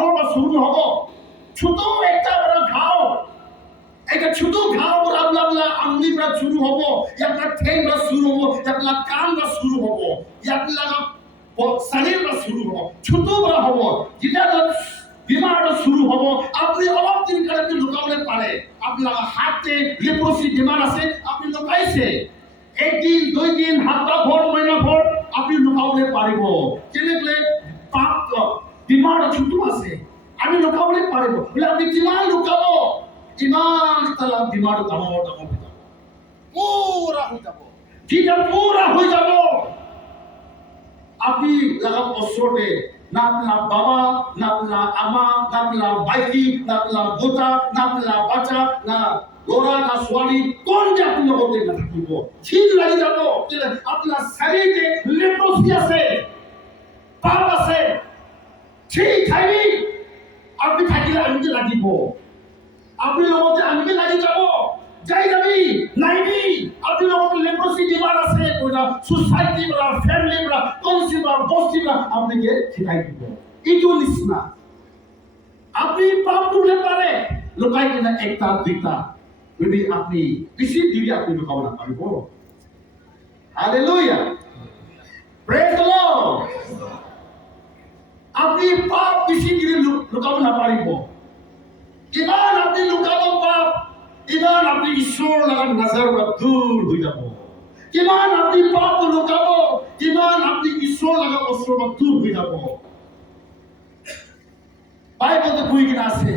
ডাঙৰ পৰা শুরু হব ছোট একটা বড় ঘাও একটা ছোট ঘাও আপনার আঙুলি পৰা শুরু হব আপনার ঠেং পৰা শুরু হব আপনার কান পৰা শুরু হব আপনার শরীর পৰা শুরু হব ছোট পৰা হব যেটা বেমাৰটো শুরু হব আপনি অলপ দিন কাৰণে লুকাবলে পাৰে আপনার হাতে লেপ্রসি বেমার আছে আপনি লুকাইছে একদিন দুই দিন সপ্তাহ ভর মহিনা ভর আপনি লুকাবলে পাৰিব কেনেকৈ পাপ বেমাৰ ছোট আছে আমি লুকাবলে পাৰিব বোলে আপনি কিমান লুকাব ইমান তালা বেমাৰ ডাঙৰ ডাঙৰ হৈ যাব পুৰা হৈ যাব যেটা পুরা হয়ে যাব আপনি লাগা ওচৰতে না আপনার বাবা না আপনার আমা না আপনার বাইকি না আপনার বোতা না আপনার বাচ্চা না ল'ৰা না ছোৱালী কোন যে আপনি লগতে নাথাকিব চিন লাগি যাব আপনার শরীরে লেপ্রসি আছে পাপ আছে ঠিক থাকি আপনি থাকিলে আনকি লাগিব আপনি লগতে আনকি লাগি যাব যাই যাবি নাইবি আপনি লগতে লেপ্রসি বেমার আছে কইনা সোসাইটি বলা ফ্যামিলি বলা কনসিল বলা বস্তি বলা আপনাকে শিখাই দিব ইটো নিচিনা আপনি পাপ করলে পারে লুকাই কিনা একটা দুইটা যদি আপনি বেশি দিবি আপনি লুকাব না পারিব হালেলুয়া প্রেজ দ্য লর্ড আপনি পাপ বেশি দিলে লুকাব না পারিব ইমান আপনি লুকাব পাপ ইমান আপনি ঈশ্বর লাগার নজর দূর হয়ে যাব ইমান আপনি পাপ লুকাব ইমান আপনি ঈশ্বর লাগা অস্ত্র দূর হয়ে যাব বাইবেলতে কই কিনা আছে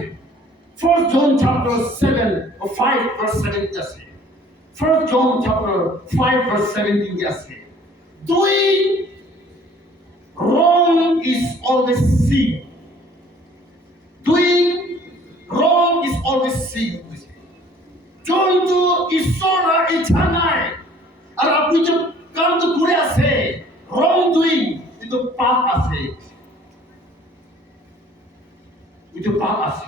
1 John chapter 7 or 5 verse 17 আছে 1 John chapter 5 verse 17 আছে doing wrong is always sin doing wrong is always sin জন্তু ঈশ্বরা ইচ্ছা নাই আর আপনি যে কাম তো করে আছে রং ডুইং কিন্তু পাপ আছে কিন্তু পাপ আছে